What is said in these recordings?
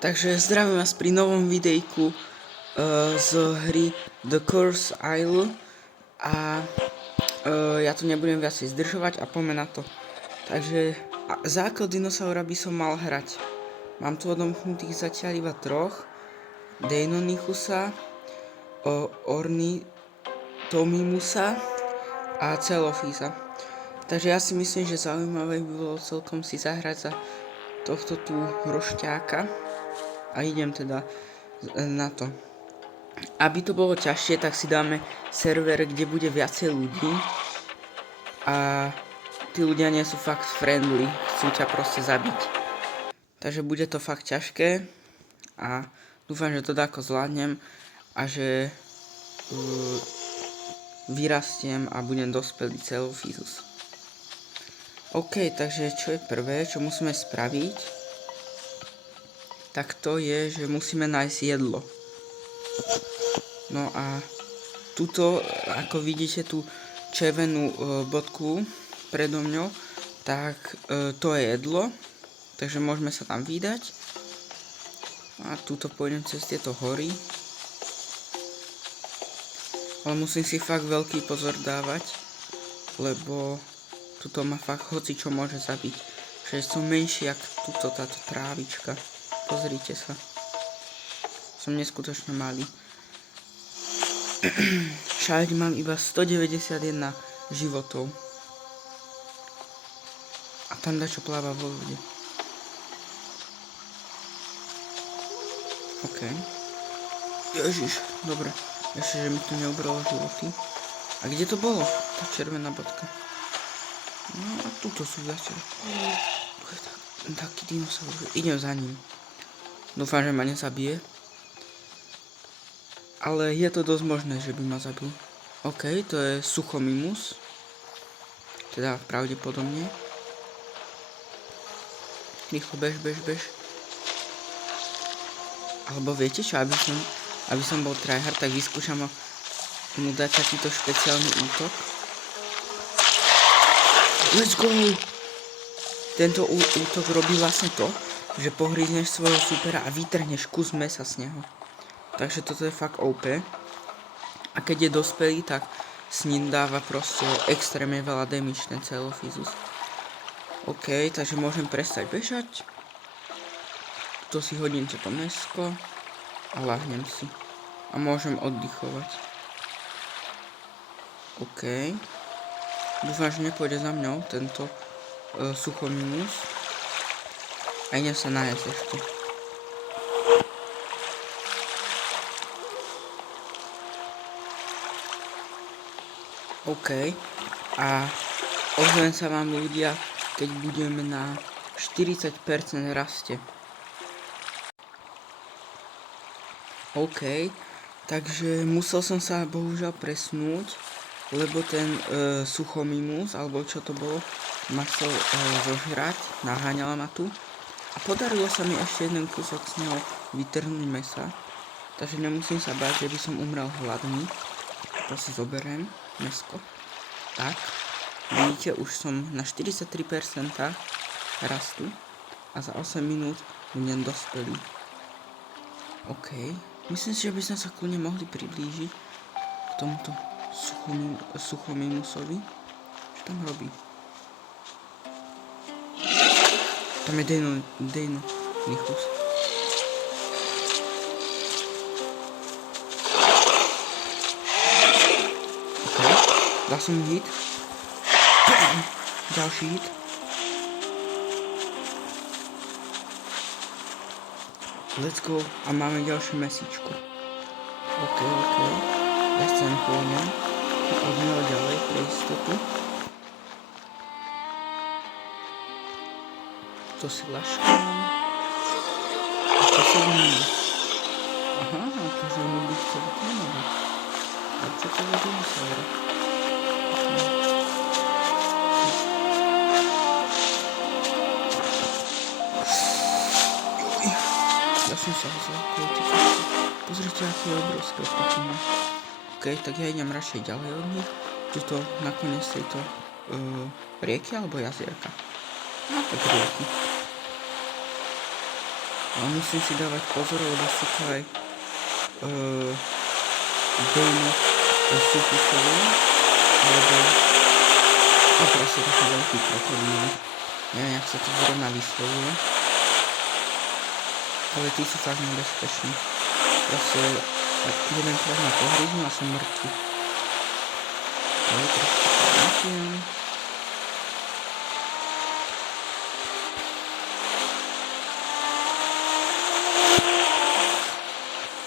Takže zdravím vás pri novom videjku z hry The Curse Isle a ja tu nebudem viacej zdržovať a poďme na to. Takže základ dinosaura by som mal hrať. Mám tu odomknutých zatiaľ iba troch. Deinonychusa, Ornithomimusa a Celophisa. Takže ja si myslím, že zaujímavé by bolo celkom si zahrať za tohto tu rošťáka. A idem teda na to. Aby to bolo ťažšie, tak si dáme server, kde bude viacej ľudí. A tí ľudia nie sú fakt friendly, chcú ťa proste zabiť. Takže bude to fakt ťažké. A dúfam, že to dáko zvládnem. A že vyrastiem a budem dospelý Celophysus. OK, takže čo je prvé, čo musíme spraviť? Tak to je, že musíme nájsť jedlo. No a tuto, ako vidíte tú červenú bodku predo mňou, tak to je jedlo. Takže môžeme sa tam vydať. A tuto pôjdem cez tieto hory. Ale musím si fakt veľký pozor dávať, lebo tuto ma fakt hocičo môže zabiť. Že som menší jak tuto táto trávička. Pozrite sa. Som neskutočne malý. Všade mám iba 191 životov. A tam dačo pláva vo vode. OK. Ježiš, dobre. Ešte, že mi to neubralo životy. A kde to bolo? Tá červená bodka. No a tuto sú zase. Taký dinosaur. Idem za ním. Dúfam, že ma nezabije. Ale je to dosť možné, že by ma zabil. OK, to je Suchomimus. Teda pravdepodobne. Rýchlo bež. Alebo viete čo, aby som bol tryhard, tak vyskúšam mu dať takýto špeciálny útok. Let's go! Tento útok robí vlastne to, že pohrízneš svojho supera a vytrhneš kus mesa z neho. Takže toto je fakt OP. A keď je dospelý, tak s ním dáva proste extrémne veľa damage ten Celophysus. OK, takže môžem prestať bežať. Tu si hodím toto mesko a ľahnem si. A môžem oddychovať. OK. Dúfam, že nepôjde za mňou tento Suchomimus. A idem sa nájsť ešte. OK. A ozvem sa vám ľudia, keď budeme na 40% raste. OK. Takže musel som sa bohužiaľ presnúť, lebo ten Suchomimus, alebo čo to bolo, ma chcel zožrať, naháňala ma tu. A podarilo sa mi ešte jeden kúsok s ňou vytrhnúť mesa. Takže nemusím sa báť, že by som umrel hladný. To si zoberiem mesko. Tak. Vidíte, už som na 43% rastu. A za 8 minút budem dospelý. OK. Myslím si, že by sme sa kľudne mohli priblížiť k tomuto Suchomimusovi. Čo tam robí? Tam je Deinonychus. OK, dal som hit. Ďalší hit. Let's go. A máme ďalšie mesičko. OK. Ja sa nepôjdem. Odmieľa ďalej pre istotu. To si laškám. A to sa vníma. Aha, takže on by chcel vytrénovať. A čo to je dinosaura? Ja som sa vzal. Pozrite, aké je obrovské opakenie. OK, tak ja idem radšej ďalej od nich. Tuto nakoniec tejto rieky alebo jazierka. No tak rieky. Ale musím si dávať pozor, lebo sú tu aj dejno súpisovi, alebo a proste taký veľký krokodíl. Neviem, jak sa to zrovna vyslovuje. Ale tí sú fakt nebezpeční. Proste jedenkrát ma pohryznú a som mŕtvy. To je trošku napijem.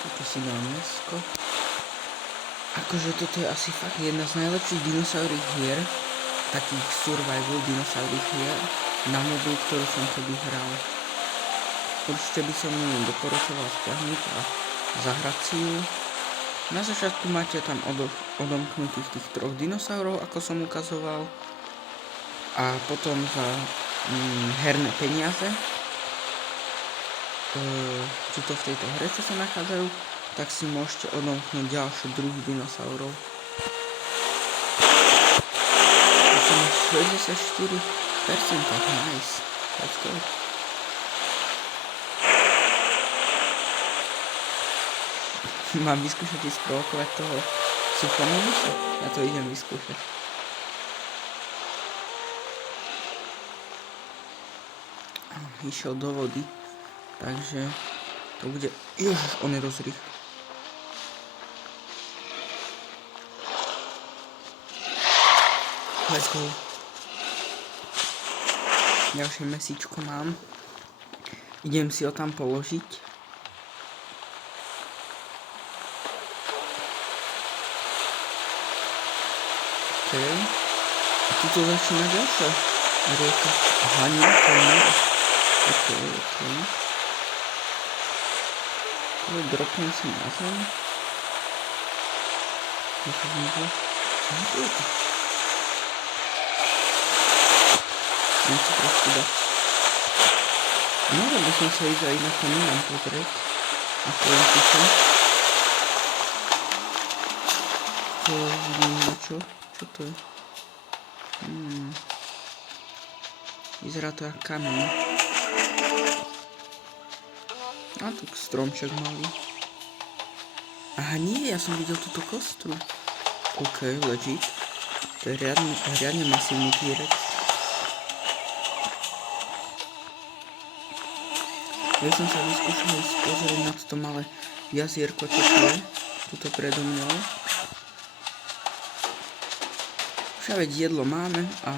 Toto si dám mesko. Akože toto je asi fakt jedna z najlepších dinosaurých hier. Takých survival dinosaurých hier na mobil, ktorú som kedy hral. Určite by som ju doporučoval stiahnuť a zahrať si ju. Na začiatku máte tam odomknutých tých 3 dinosaurov, ako som ukazoval. A potom za herné peniaze, tuto v tejto hre, čo sa nachádzajú, tak si môžete odomknúť ďalšie druhy dinosaurov. Som 64%, nice. Let's go. Mám vyskúšať ísť sprovokovať toho suchomimusa? Ja to idem vyskúšať. Išiel do vody, takže to bude... Ježiš, on je rozrých. Let's go. Ďalšie mesíčko mám. Idem si ho tam položiť. Okay. A tuto začína ďalšia rieka. Aha, nie, to nie. Okay. Dropnem si na zem. Nechci trošku dať. Mohol by som sa ísť aj na to minam pozrieť. Ako len tuto. To vidím niečo. Čo to je? Vyzerá to jak kameň. A tu stromček malý. Aha, nie, ja som videl túto kostru. OK, legit. To je riadne masívny T-rex. Ja som sa vyskúšal ísť pozrieť na toto malé jazierko, čo tu je. Tuto predo mňou. Však veď jedlo máme a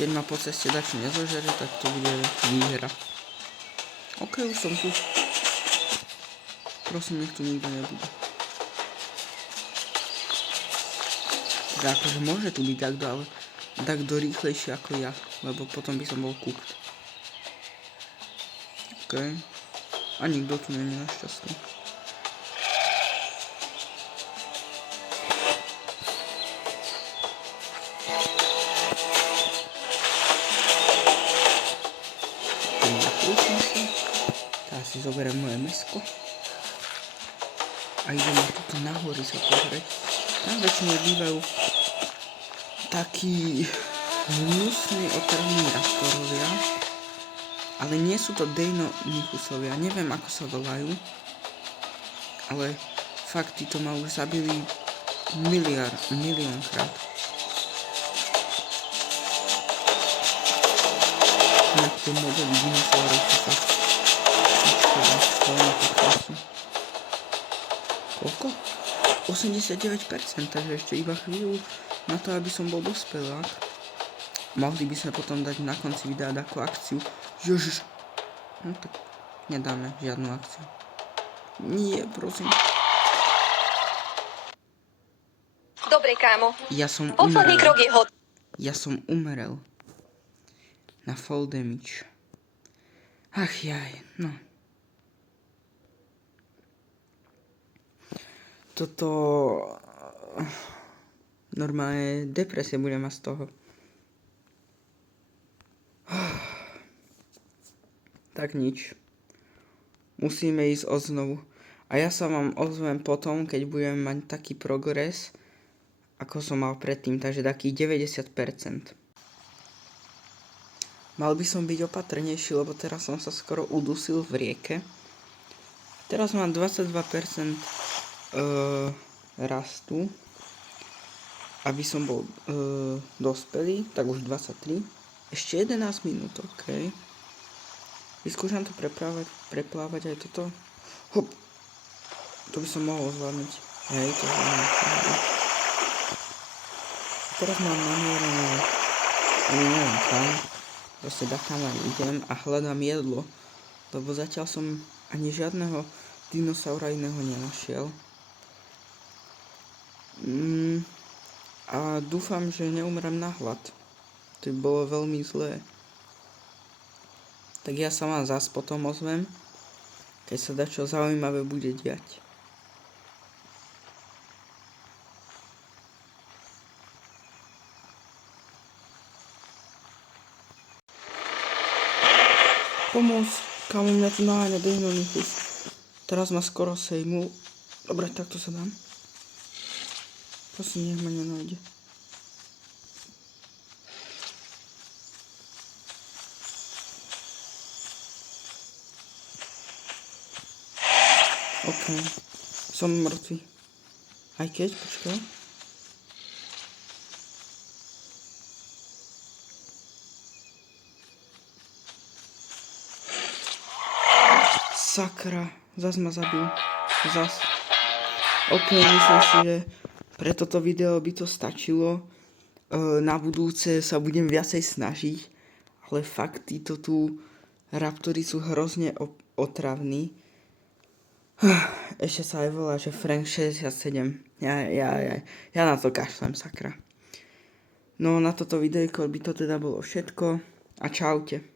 keď ma po ceste dačo nezožere, tak to bude výhra. OK, už som tu. Prosím, nech tu nikto nebude. Teda akože môže tu byť takto, ale takto rýchlejšie ako ja, lebo potom by som bol cooked. OK. A nikto tu nie je našťastný. Teraz si zoberiem moje mäsko a ideme tuto nahory sa pozrieť. Tam väčšinou bývajú takí hnusní otravní raptorovia, ale nie sú to deinonychusovia, neviem ako sa volajú, ale fakt títo ma už zabili miliónkrát. Na tie modely dinosaurov sú fakt koľko? 89%, takže ešte iba chvíľu na to, aby som bol dospelák. Mohli by sme potom dať na konci videa takú akciu. Ježiš. No tak nedáme žiadnu akciu. Nie, prosím. Dobre, kámo. Ja som Posledný krok je hot. Ja som umrel. Na fall damage. Ach jaj, no. Toto... Normálne depresie budem mať z toho. Tak nič. Musíme ísť odznovu. A ja sa vám ozvem potom, keď budem mať taký progres, ako som mal predtým, takže takých 90%. mal by som byť opatrnejší, lebo teraz som sa skoro udusil v rieke. Teraz mám 22% rastu. Aby som bol dospelý, tak už 23. Ešte 11 minút, ok. Vyskúšam to preplávať aj toto. Hop. To by som mohol zvládnuť. Hej, to zvládnuť. Teraz mám namierené, ani neviem kam. Proste takam aj idem a hľadám jedlo. Lebo zatiaľ som ani žiadneho dinosaura iného nenašiel. A dúfam, že neumrem na hlad. To by bolo veľmi zlé. Tak ja sa vám zás potom ozvem, keď sa dačo zaujímavé bude diať. Pomôž, kámo, mňa tu naháňa Deinonychus. Teraz ma skoro sejmu. Dobre, takto sa dám. Prosím, nech ma nenájde. OK. Som mŕtvy. Aj keď, počkaj. Sakra, zas ma zabil. Zas. OK, myslím si, že pre toto video by to stačilo. Na budúce sa budem viacej snažiť, ale fakt títo tu raptory sú hrozne otravní. Ešte sa aj volá, že Frank 67. Ja na to kašlem, sakra. No na toto videjko by to teda bolo všetko a čaute.